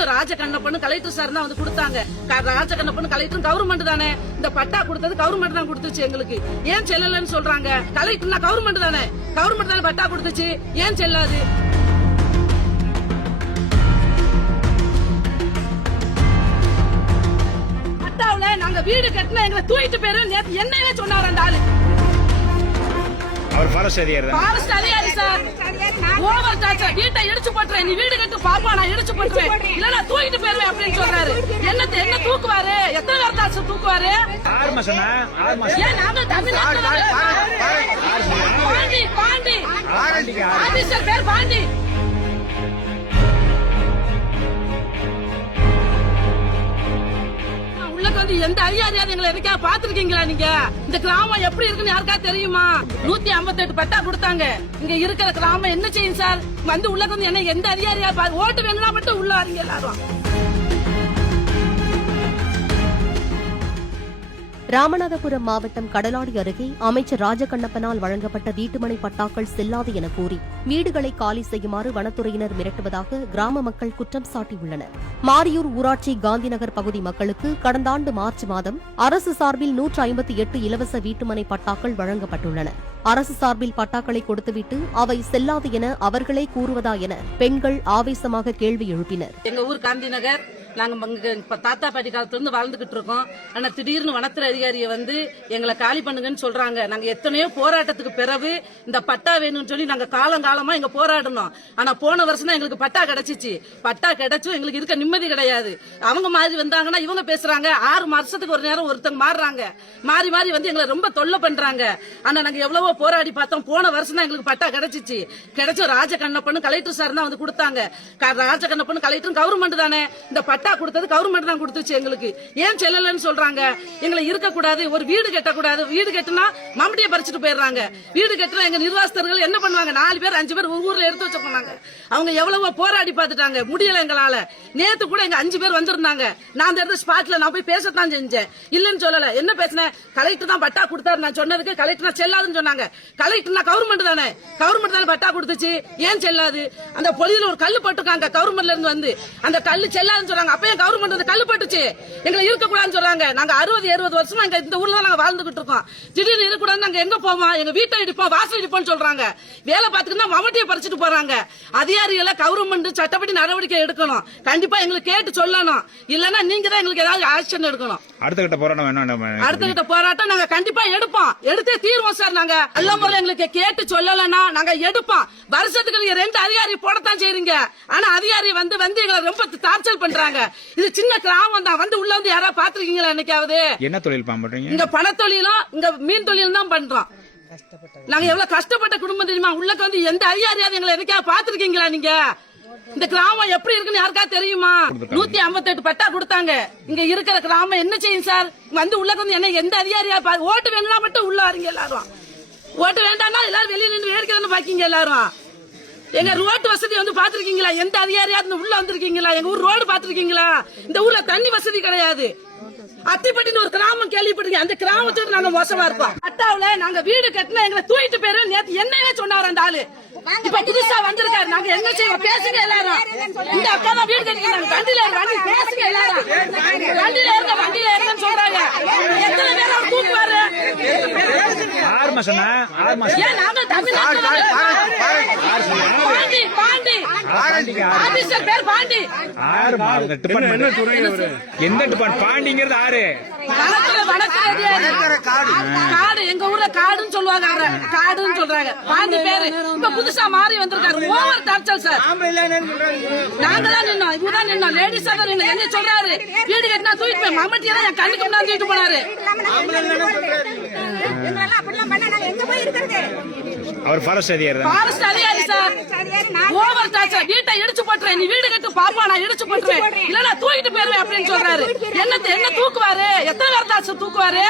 Rajakannappan collector sir தான் வந்து கொடுத்தாங்க. ராஜகண்ணப்பன் கலெக்டர் கவர்மெண்ட் தானே, இந்த பட்டா கொடுத்தது கவர்மெண்ட் தான் கொடுத்துச்சு எங்களுக்கு. ஏன் செல்லலன்னு சொல்றாங்க? கலெக்டர்னா கவர்மெண்ட் தானே, கவர்மெண்ட் தானே பட்டா கொடுத்துச்சு, ஏன் செல்லாது? பட்டாவுல நாங்க வீடு கட்டின எங்களை தூக்கிட்டு போயிரு என்னவே சொன்னார் அந்த ஆளு. அவர் ஃபாரஸ்ட் அதிகாரி சார். Over torture. வீட்டை இடிச்சு போட்டுறேன், நீ வீடு கட்டு பாப்பா, நான் இடிச்சு போட்டுறேன், இல்ல தூக்கிட்டு போயிருவேன் அப்படின்னு சொல்றாரு. என்ன தூக்குவாரு? எத்தனை பேர் டார்ச்சர் தூக்குவாரு? ஏன் நாங்க தமிழ்நாட்டுல பாண்டி ஆபீசர் பேர் பாண்டி. வந்து எந்த அதிகாரியாவது எங்களை எனக்கா பாத்துருக்கீங்களா? நீங்க இந்த கிராமம் எப்படி இருக்குன்னு யாருக்கா தெரியுமா? 158 பட்டா கொடுத்தாங்க. இங்க இருக்கிற கிராமம் என்ன செய்யும் சார்? வந்து உள்ள வந்து என்ன எந்த அதிகாரியா ஓட்டு வேணும்னா மட்டும் உள்ள வரீங்க எல்லாரும். ராமநாதபுரம் மாவட்டம் கடலாடி அருகே அமைச்சர் ராஜகண்ணப்பனால் வழங்கப்பட்ட வீட்டுமனை பட்டாக்கள் செல்லாது என கூறி வீடுகளை காலி செய்யுமாறு வனத்துறையினர் மிரட்டுவதாக கிராம மக்கள் குற்றம் சாட்டியுள்ளனர். மாரியூர் ஊராட்சி காந்திநகர் பகுதி மக்களுக்கு கடந்த ஆண்டு மார்ச் மாதம் அரசு சார்பில் 158 இலவச வீட்டுமனை பட்டாக்கள் வழங்கப்பட்டுள்ளன. அரசு சார்பில் பட்டாக்களை கொடுத்துவிட்டு அவை செல்லாது என அவர்களே கூறுவதா என பெண்கள் ஆவேசமாக கேள்வி எழுப்பினர். எங்க ஊர் காந்திநகர், நாங்க தாத்தா பாட்டி காலத்துல இருந்து வாழ்ந்துகிட்டு இருக்கோம். ஆனா திடீர்னு வனத்துறை அதிகாரியை வந்து எங்களை காலி பண்ணுங்கன்னு சொல்றாங்க. நாங்க எத்தனையோ போராட்டத்துக்கு பிறகு இந்த பட்டா வேணும்னு சொல்லி நாங்க காலங்காலமா எங்க போராடணும். ஆனா போன வருஷம் தான் எங்களுக்கு பட்டா கிடைச்சிச்சு. பட்டா கிடைச்சும் எங்களுக்கு இருக்க நிம்மதி கிடையாது. அவங்க மாதிரி வந்தாங்கன்னா இவங்க பேசுறாங்க, 6 வருஷத்துக்கு ஒரு நேரம் ஒருத்தங்க மாறுறாங்க, மாறி வந்து எங்களை ரொம்ப தொல்லை பண்றாங்க. ஆனா நாங்க எவ்வளவோ போராடி பார்த்தோம். போன வருஷம் தான் எங்களுக்கு பட்டா கிடைச்சிச்சு. கிடைச்ச ராஜகண்ணப்பன் கலெக்டர் சார் தான் வந்து கொடுத்தாங்க. ராஜகண்ணப்பன் கலெக்டர் கவர்மெண்ட் தானே, இந்த பட்டா கொடுத்தது கவர்மெண்ட் தான் கொடுத்துச்சு எங்களுக்கு. ஏன் செல்லலன்னு சொல்றாங்க? எங்களை இருக்க கூடாது, ஒரு வீடு கட்டக்கூடாது. வீடு கட்டினா மம்பட்டியை பறிச்சுட்டு போயிடுறாங்க. வீடு கட்டினா எங்க நிர்வாகஸ்தர்கள் என்ன பண்ணுவாங்க? 4 பேர் 5 பேர் ஊர்ல எடுத்து வச்சு போனாங்க. அவங்க எவ்வளவோ போராடி பார்த்துட்டாங்க, முடியல எங்களால. நேத்து கூட எங்க 5 பேர் வந்திருந்தாங்க. நான் அந்த இடத்துல ஸ்பாட்ல நான் போய் பேசத்தான் செஞ்சேன், இல்லன்னு சொல்லல. என்ன பேசினேன்? கலெக்டர் தான் பட்டா கொடுத்தாரு. நான் சொன்னதுக்கு கலெக்டர் செல்லாதுன்னு சொன்னாங்க. கலெக்டர்னா கவர்மெண்ட் தானே, கவர்மெண்ட் தானே பட்டா கொடுத்துச்சு, ஏன் செல்லாது? அந்த பொலியில ஒரு கல்லு போட்டுருக்காங்க கவர்மெண்ட்ல இருந்து வந்து, அந்த கல்லு செல்லாதுன்னு சொல்றாங்க. அப்பயும் கவர்மெண்ட் வந்து கல்லு போட்டுச்சு, எங்களை இருக்கக்கூடாதுன்னு சொல்றாங்க. நாங்க 60-70 வருஷமா இந்த ஊர்ல நாங்க வாழ்ந்துகிட்டு இருக்கோம். திடீர்னு இருக்கக்கூடாது, நாங்க எங்க போவோம்? எங்க வீட்டை இடிப்போம், வாசல் இடிப்போம் சொல்றாங்க. வேலை பார்த்துக்கிட்டு மமட்டியை பறிச்சுட்டு போறாங்க. அதிகாரிகளை கவர்மெண்ட் சட்டப்படி நடவடிக்கை எடுக்கணும். கண்டிப்பா எங்களுக்கு கேட்டு சொல்லணும், இல்லன்னா நீங்க தான் எங்களுக்கு ஏதாவது ஆக்ஷன் எடுக்கணும். அடுத்த கட்ட போராட்டம் நாங்க கண்டிப்பா எடுப்போம், எடுத்தே தீர்வோம் சார். நாங்க நல்ல முறை எங்களுக்கு கேட்டு சொல்லலன்னா நாங்க எடுப்போம். வருஷத்துக்கு 2 அதிகாரி போடத்தான் செய்றீங்க. ஆனா அதிகாரி வந்து எங்களை ரொம்ப டார்ச்சர் பண்றாங்க. இது சின்ன கிராமம் தான், வந்து உள்ள வந்து யாராவது பாத்துருக்கீங்களா என்னைக்காவது? என்ன தொழில் பண்றீங்க? இங்க பணத்தொழிலும் இங்க மீன் தொழிலும் தான் பண்றோம். நாங்க எவ்வளவு கஷ்டப்பட்ட குடும்பம் தெரியுமா? உள்ளக்கு வந்து எந்த அதிகாரியாவது எங்களை என்னைக்காவது பாத்துருக்கீங்களா நீங்க? இந்த கிராமம் எப்படி இருக்குன்னு யாருக்கா தெரியுமா? 158 பட்டா கொடுத்தாங்க. இங்க இருக்கிற கிராமம் என்ன செய்யும் சார்? வந்து உள்ள வந்து என்ன எந்த அதிகாரியா? ஓட்டு வேணும்னா மட்டும் உள்ள வரீங்க எல்லாரும். ஓட்டு வேண்டாம்னா எல்லாரும் வெளியே நின்று வேடிக்கை பாக்கீங்க எல்லாரும். எங்க ரோடு வசதி வந்து பாத்துருக்கீங்களா? எந்த அதிகாரியாவது உள்ள வந்திருக்கீங்களா? எங்க ஊர் ரோடு பாத்துருக்கீங்களா? இந்த ஊர்ல தண்ணி வசதி கிடையாது. அத்திப்பட்டின்னு ஒரு கிராமம் கேள்விப்பட்டிருக்கீங்க, அந்த கிராமத்துக்கு நாங்க மோசமா இருக்கோம். பட்டாவுல நாங்க வீடு கட்டின எங்களை தூக்கிட்டு போயிரு என்னவே சொன்னார் அந்த ஆளு. இப்ப புதுசா வந்திருக்காரு. நாங்க என்ன செய்வோம்? பேசுங்க எல்லாரும். இந்த அக்கா தான் வீடு கட்டிக்கிறாங்க. வண்டியில வண்டி பேசுங்க எல்லாரும். வண்டியில இருங்கன்னு சொல்றாங்க. எத்தனை பேர் அவர் தூக்குவாரு? ஏன் நாங்க தமிழ்நாட்டுல பாண்டி ஆபீசர் பேர் பாண்டி. எந்த டிபார்ட்மெண்ட்? பாண்டிங்கிறது ஆறு காடு. எங்க ஊர்ல காடுன்னு சொல்லுவாங்க, காடுன்னு சொல்றாங்க. பாண்டி பேரு இப்ப புதுசா மாறி வந்திருக்காரு. Over torture sir. நாங்க தான் நின்னோம், இவதான் நின்னோம். லேடிஸ் என்ன சொல்றாரு? வீடு கட்டினா தூக்கிட்டு போய் மம்மட்டியா என் கண்ணுக்கு முன்னாடி தூக்கிட்டு போனாரு. அவர் ஃபாரஸ்ட் அதிகாரி சார். Over torture. வீட்டை இடிச்சு போட்டுறேன், நீ வீடு கட்டு பாப்பா, நான் இடிச்சு போட்டுறேன், இல்ல தூக்கிட்டு போயிருவேன் அப்படின்னு சொல்றாரு. என்ன தூக்குவாரு? எத்தனை பேர் டார்ச்சர் தூக்குவாரு?